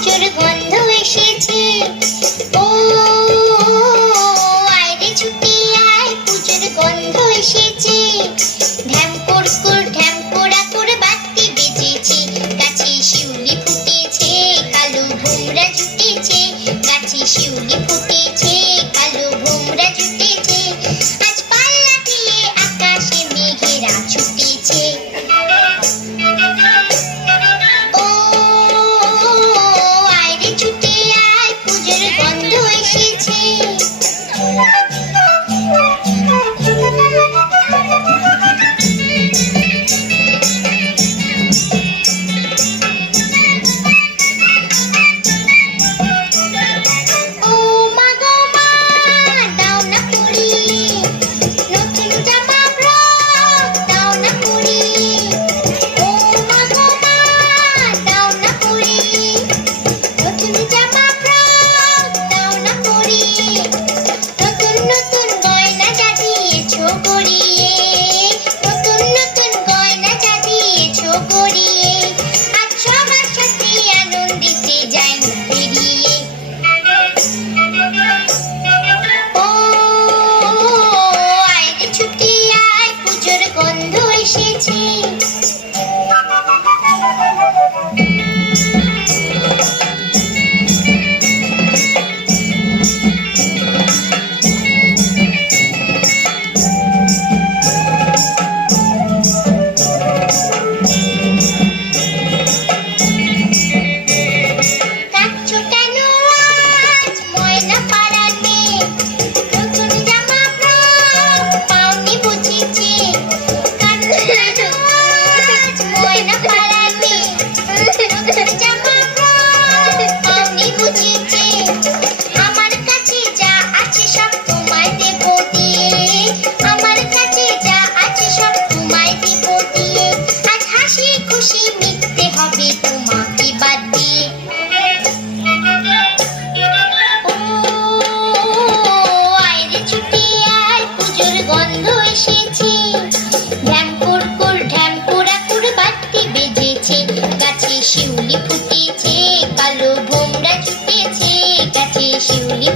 পুজোর গন্ধ এসেছে। ও আয়রে ছুটে আয়, পুজোর গন্ধ এসেছে। ঢ্যাম কুড়কুড় ঢ্যাম পোড়াকুড় বাতি বেজেছে। গাছে শিউলি ফুটেছে, কালো ভোমরা জুটেছে। গাছে শিউলি ফুটেছে, কালো ভোমরা জুটেছে। আজ পাল্লা দিয়ে আকাশে মেঘেরা ছুটেছে। ও আয়রে ছুটে আয়, পুজোর গন্ধ এসেছে। ও মা গো মা, দাও না পরিয়ে নতুন জামা ফ্রক, দাও না পরিয়ে। ও মা গো মা, দাও না পরিয়ে নতুন জামা ফ্রক, দাও না পরিয়ে। নতুন নতুন গয়না যা দিয়েছো গড়িয়ে, নতুন নতুন গয়না যা দিয়েছো গড়িয়ে। আজ সবার সাথে আনন্দিতে যাই না বেরিয়ে। ও আয়রে ছুটে আয়, পুজোর গন্ধ এসেছে। কাঁদছো কেন আজ ময়না পাড়াতে? নতুন জামা ফ্রক পাওনি বুঝেছে। কাঁদছো কেন আজ ময়না পাড়াতে? নতুন জামা ফ্রক পাওনি বুঝেছে। আমার কাছে যা আছে সব তোমায় দেব দিয়ে, আমার কাছে যা আছে সব তোমায় দেব দিয়ে। আজ হাসি খুশি মিটতে হবে তোমাকে বাদ দিয়ে। ও আয়রে ছুটে আয়, পুজোর গন্ধ এসেছে। ঢ্যাম কুড়কুড় ঢ্যাম পোড়াকুড় বাতি বেজেছে। গাছে শিউলি ফুটেছে, কালো ভোমরা জুটেছে। গাছে শিউলি